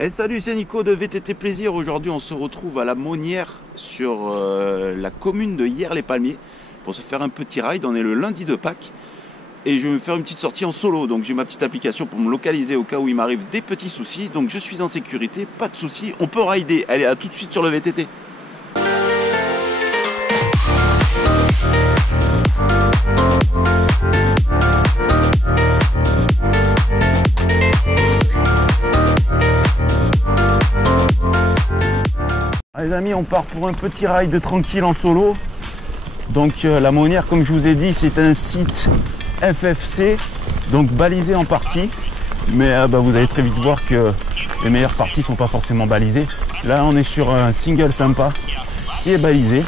Et salut, c'est Nico de VTT Plaisir. Aujourd'hui, on se retrouve à la Monnière sur la commune de Hyères-les-Palmiers pour se faire un petit ride. On est le lundi de Pâques et je vais me faire une petite sortie en solo. Donc j'ai ma petite application pour me localiser au cas où il m'arrive des petits soucis. Donc je suis en sécurité, pas de soucis, on peut rider. Allez, à tout de suite sur le VTT. Allez les amis, on part pour un petit ride tranquille en solo. Donc la Monnière, comme je vous ai dit, c'est un site FFC, donc balisé en partie. Mais vous allez très vite voir que les meilleures parties ne sont pas forcément balisées. Là on est sur un single sympa qui est balisé.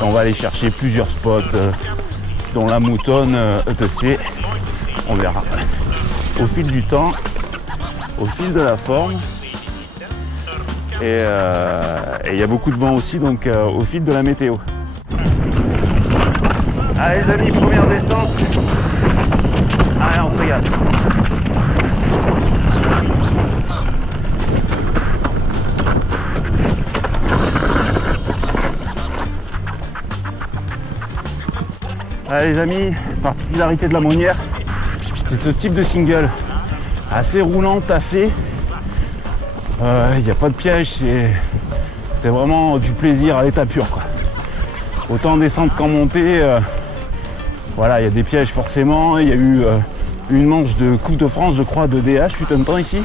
Et on va aller chercher plusieurs spots, dont la Moutonne, etc. On verra au fil du temps, au fil de la forme. Et il y a beaucoup de vent aussi, donc au fil de la météo. Allez les amis, première descente. Allez, on se régale. Allez les amis, particularité de la Monnière, c'est ce type de single. Assez roulant, tassé. Il n'y a pas de piège, c'est vraiment du plaisir à l'état pur, quoi. Autant en descente qu'en montée, voilà, il y a des pièges forcément. Il y a eu une manche de Coupe de France, je crois, de DH, fut un temps ici,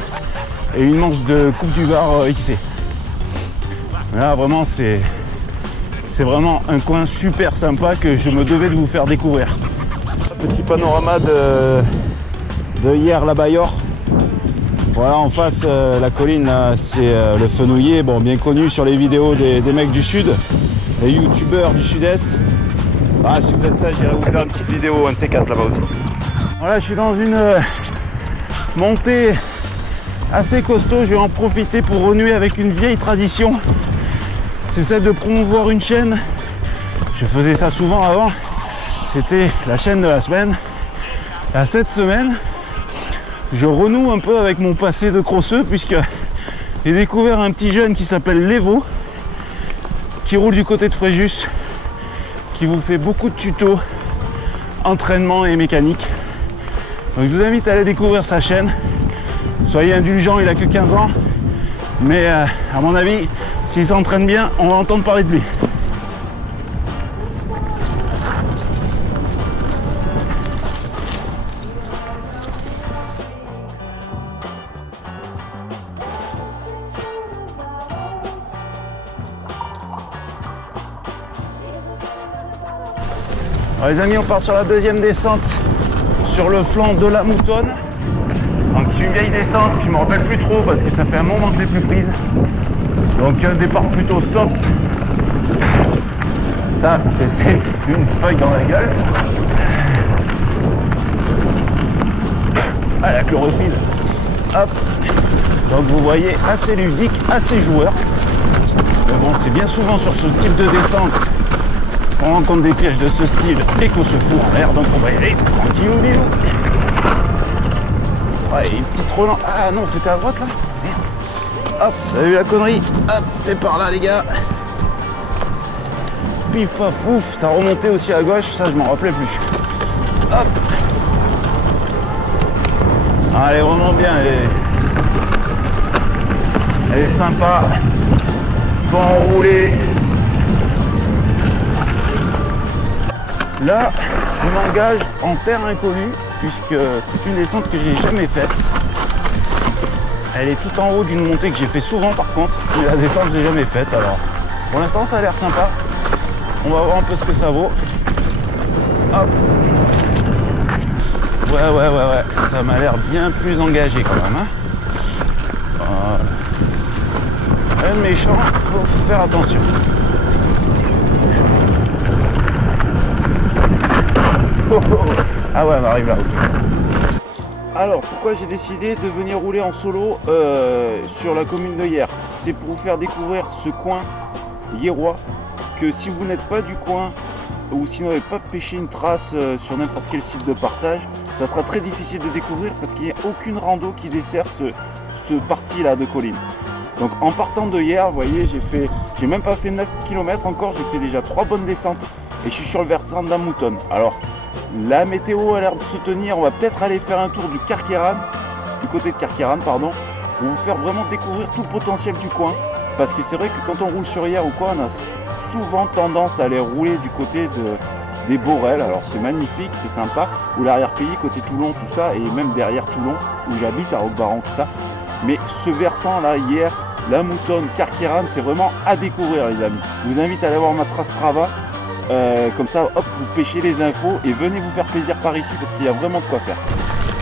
et une manche de Coupe du Var XC. Là, vraiment, c'est vraiment un coin super sympa que je me devais de vous faire découvrir. Petit panorama de Hyères-la-Baillore. Voilà, en face, la colline, c'est le Fenouiller, bon, bien connu sur les vidéos des mecs du sud, les youtubeurs du sud-est. Ah, si vous êtes ça, j'irai vous faire une petite vidéo, un de ces quatre là-bas aussi. Voilà, je suis dans une montée assez costaud. Je vais en profiter pour renouer avec une vieille tradition. C'est celle de promouvoir une chaîne. Je faisais ça souvent avant. C'était la chaîne de la semaine. À cette semaine, je renoue un peu avec mon passé de crosseux, puisque j'ai découvert un petit jeune qui s'appelle Levo, qui roule du côté de Fréjus, qui vous fait beaucoup de tutos, entraînement et mécanique. Donc je vous invite à aller découvrir sa chaîne. Soyez indulgents, il a que 15 ans, mais à mon avis, s'il s'entraîne bien, on va entendre parler de lui. Alors les amis, on part sur la deuxième descente sur le flanc de la Moutonne. Donc c'est une vieille descente, je ne me rappelle plus trop parce que ça fait un moment que je ne l'ai plus prise. Donc un départ plutôt soft. Ça, c'était une feuille dans la gueule. Ah, la chlorophylle. Hop. Donc vous voyez, assez ludique, assez joueur. Mais bon, c'est bien souvent sur ce type de descente on rencontre des pièges de ce style et qu'on se fout en l'air, donc on va y aller tranquillou bilou. Ouais, une petite relance. Ah non, c'était à droite là. Merde. Hop, vous avez vu la connerie? Hop, c'est par là les gars. Pif paf pouf, ça remontait aussi à gauche, ça je m'en rappelais plus. Hop. Ah, elle est vraiment bien, elle est sympa. Faut enrouler. Là, je m'engage en terre inconnue, puisque c'est une descente que j'ai jamais faite. Elle est tout en haut d'une montée que j'ai fait souvent par contre, mais la descente je l'ai jamais faite. Alors, pour l'instant ça a l'air sympa. On va voir un peu ce que ça vaut. Hop. Ouais. Ça m'a l'air bien plus engagé quand même. Hein. Voilà. Le méchant, faut faire attention. Ah ouais, on arrive là. Alors, pourquoi j'ai décidé de venir rouler en solo sur la commune de Hyères? C'est pour vous faire découvrir ce coin hyérois que si vous n'êtes pas du coin ou si vous n'avez pas pêché une trace sur n'importe quel site de partage, ça sera très difficile de découvrir parce qu'il n'y a aucune rando qui dessert cette partie là de colline. Donc en partant de hier, vous voyez, j'ai même pas fait 9 km encore, j'ai fait déjà 3 bonnes descentes et je suis sur le versant de la Moutonne. Alors la météo a l'air de se tenir, on va peut-être aller faire un tour du Carqueiranne, du côté de Carqueiranne pardon, pour vous faire vraiment découvrir tout le potentiel du coin. Parce que c'est vrai que quand on roule sur hier ou quoi, on a souvent tendance à aller rouler du côté des Borel. Alors c'est magnifique, c'est sympa, ou l'arrière-pays, côté Toulon, tout ça, et même derrière Toulon, où j'habite, à Roquebaron, tout ça. Mais ce versant là, hier, la Moutonne, Carqueiranne, c'est vraiment à découvrir les amis. Je vous invite à aller voir ma trace Strava, comme ça, hop, vous pêchez les infos et venez vous faire plaisir par ici parce qu'il y a vraiment de quoi faire.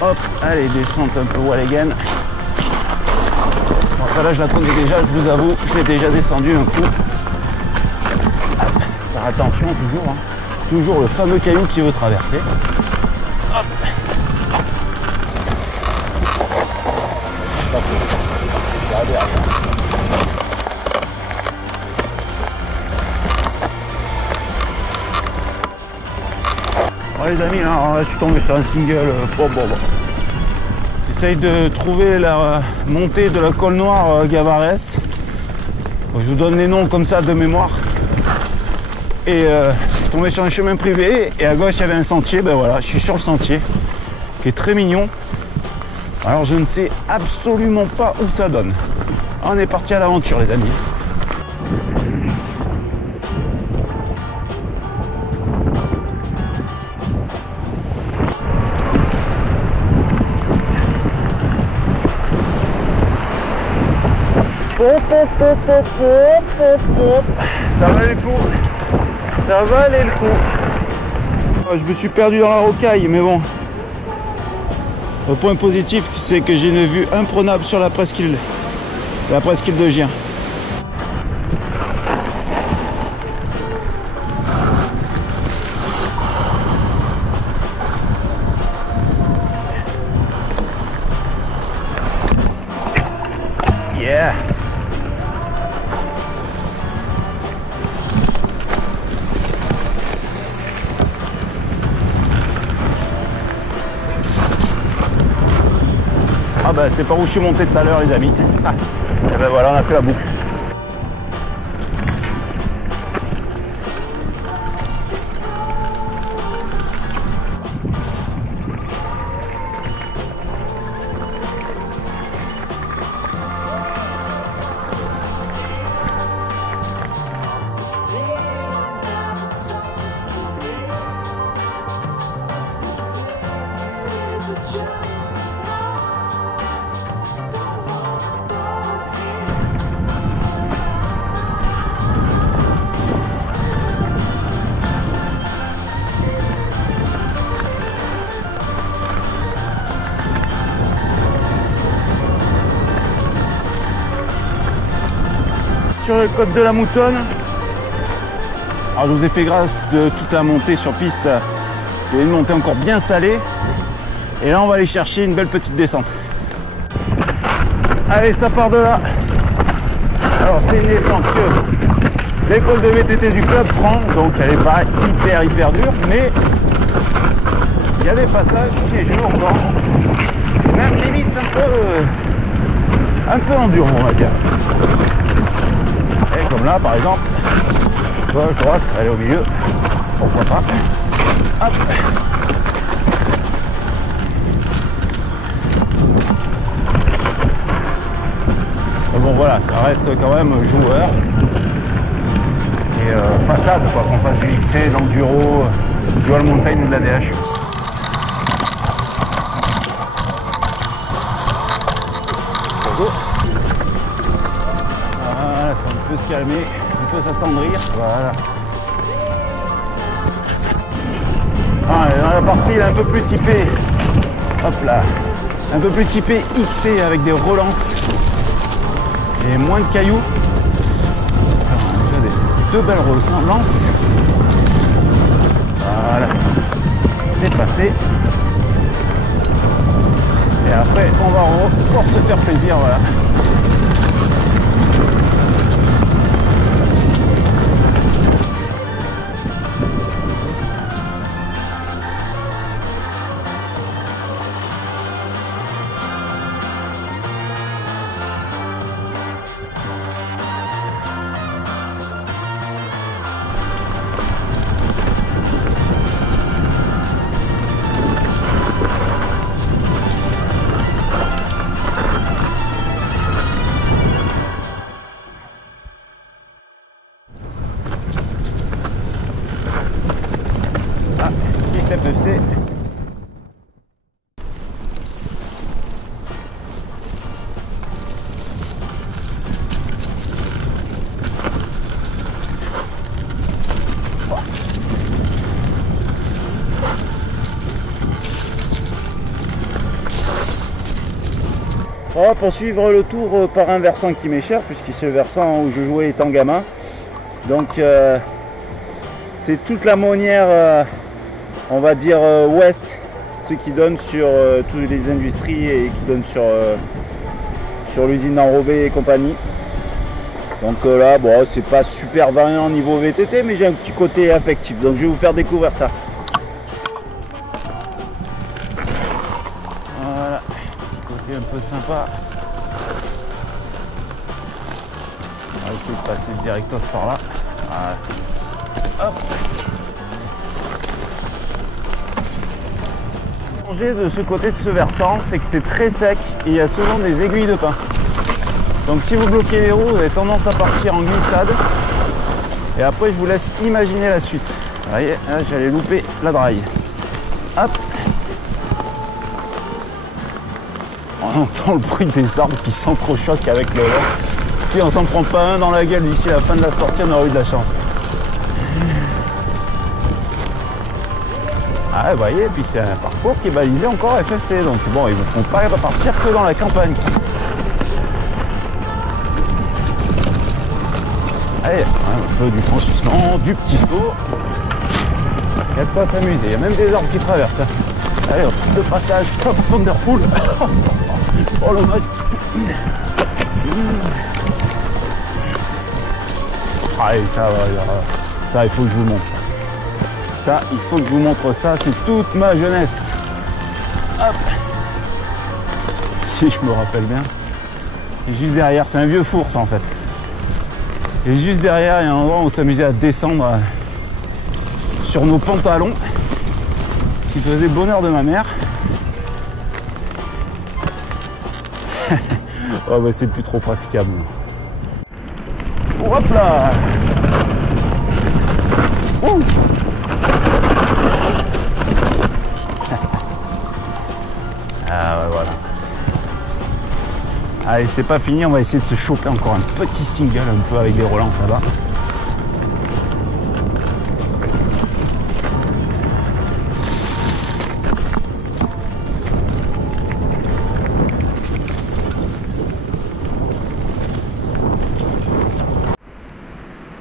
Hop, allez, descente un peu wall again. Bon, ça là, je la connais déjà, je vous avoue, je l'ai déjà descendu un coup. Hop, faire attention toujours, hein. Toujours le fameux caillou qui veut traverser. Hop. Bon les amis, là, je suis tombé sur un single. J'essaye de trouver la montée de la colle noire Gavarès. Je vous donne les noms comme ça de mémoire. Et je suis tombé sur un chemin privé et à gauche il y avait un sentier. Ben voilà, je suis sur le sentier qui est très mignon. Alors je ne sais absolument pas où ça donne. On est parti à l'aventure les amis. Ça valait le coup. Ça valait le coup. Je me suis perdu dans la rocaille, mais bon. Le point positif, c'est que j'ai une vue imprenable sur la presqu'île de Gien. Yeah. Ah bah c'est par où je suis monté tout à l'heure les amis. Ah, et ben voilà, on a fait la boucle. Sur le côte de la Moutonne. Alors je vous ai fait grâce de toute la montée sur piste. Il y a une montée encore bien salée. Et là on va aller chercher une belle petite descente. Allez, ça part de là. Alors c'est une descente que l'école de VTT du club prend. Donc elle n'est pas hyper dure. Mais il y a des passages piégeux encore. Même limite un peu endurant on va dire. Et comme là par exemple, gauche, droite, aller au milieu, pourquoi pas. Hop. Bon voilà, ça reste quand même joueur. Et façade quoi, qu'on fasse du XC, d'enduro, du all mountain ou de la DH. Voilà, ça peut se calmer, on peut s'attendrir. Voilà. Ah, dans la partie là, un peu plus typée. Hop là. Un peu plus typée XC avec des relances. Et moins de cailloux. Alors, on a déjà deux belles relances. Voilà. C'est passé. Et après, on va pouvoir se faire plaisir. Voilà. va poursuivre le tour par un versant qui m'est cher, puisque c'est le versant où je jouais étant gamin. Donc c'est toute la Monnière, on va dire ouest, ce qui donne sur toutes les industries et qui donne sur l'usine d'Enrobé et compagnie. Donc là, bon, c'est pas super variant au niveau VTT, mais j'ai un petit côté affectif, donc je vais vous faire découvrir ça. Voilà, petit côté un peu sympa. On va essayer de passer directos par là. Voilà. Hop. Le danger de ce côté de ce versant, c'est que c'est très sec et il y a souvent des aiguilles de pin. Donc si vous bloquez les roues, vous avez tendance à partir en glissade. Et après, je vous laisse imaginer la suite. Vous voyez, là, j'allais louper la draille. Hop. On entend le bruit des arbres qui s'entrechoquent avec le vent. Si on s'en prend pas un dans la gueule d'ici la fin de la sortie, on aura eu de la chance. Ah, vous voyez, puis c'est un parcours qui est balisé encore FFC. Donc bon, ils ne vont pas repartir que dans la campagne. Allez, un peu du franchissement, du petit saut. Il y a de quoi s'amuser. Il y a même des arbres qui traversent. Allez, hop, de passage, hop, Thunderpool. Oh le match. Allez, ça, il faut que je vous montre ça. Ça, il faut que je vous montre ça. C'est toute ma jeunesse. Hop. Si je me rappelle bien. Et juste derrière, c'est un vieux four, ça, en fait. Et juste derrière, il y a un endroit où on s'amusait à descendre sur nos pantalons, ce qui faisait le bonheur de ma mère. Oh bah c'est plus trop praticable. Hop là. Ouh. Ah ouais, voilà. Allez, c'est pas fini, on va essayer de se choper encore un petit single un peu avec des relances là-bas.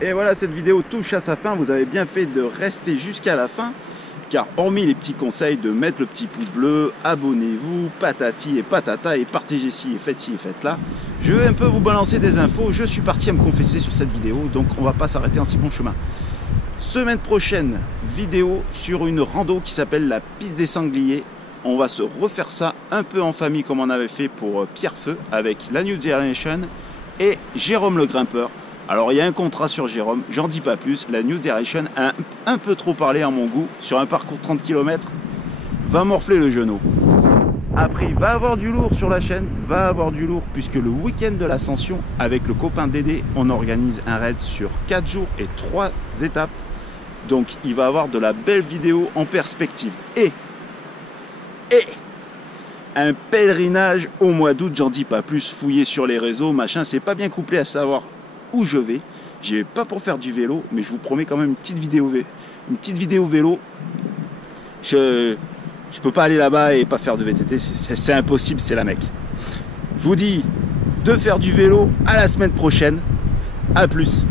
Et voilà, cette vidéo touche à sa fin. Vous avez bien fait de rester jusqu'à la fin, car hormis les petits conseils de mettre le petit pouce bleu, abonnez-vous, patati et patata, et partagez ci et faites là, je vais un peu vous balancer des infos. Je suis parti à me confesser sur cette vidéo, donc on va pas s'arrêter en si bon chemin. Semaine prochaine, vidéo sur une rando qui s'appelle la piste des sangliers. On va se refaire ça un peu en famille comme on avait fait pour Pierrefeu avec la New Generation et Jérôme le grimpeur. Alors il y a un contrat sur Jérôme, j'en dis pas plus. La New Generation a un peu trop parlé à mon goût sur un parcours 30 km, va morfler le genou. Après il va avoir du lourd sur la chaîne, va avoir du lourd puisque le week-end de l'ascension avec le copain Dédé, on organise un raid sur 4 jours et 3 étapes. Donc il va avoir de la belle vidéo en perspective. Et un pèlerinage au mois d'août, j'en dis pas plus, fouillé sur les réseaux, machin, c'est pas bien couplé à savoir où je vais. J'y vais pas pour faire du vélo, mais je vous promets quand même une petite vidéo vélo. Je peux pas aller là-bas et pas faire de VTT, c'est impossible, c'est la mec. Je vous dis de faire du vélo à la semaine prochaine. À plus.